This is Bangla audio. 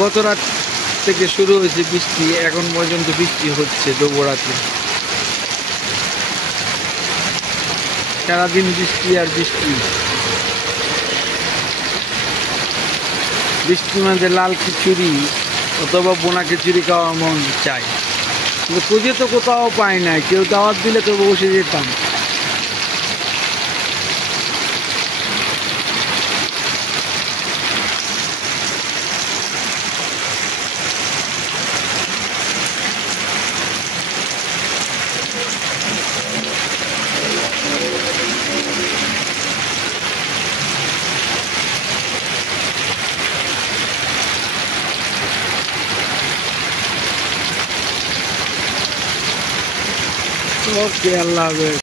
গত রাত থেকে শুরু হয়েছে বৃষ্টি, এখন পর্যন্ত বৃষ্টি হচ্ছে দোবড়াতে। সারাদিন বৃষ্টি আর বৃষ্টি। বৃষ্টির মধ্যে লাল খিচুড়ি অথবা বোনা খিচুড়ি খাওয়া মন চায়, কিন্তু খুঁজে তো কোথাও পাই নাই। কেউ দাওয়াত দিলে তো বসে যেতাম। ওকে, আল্লাহ হাফেজ।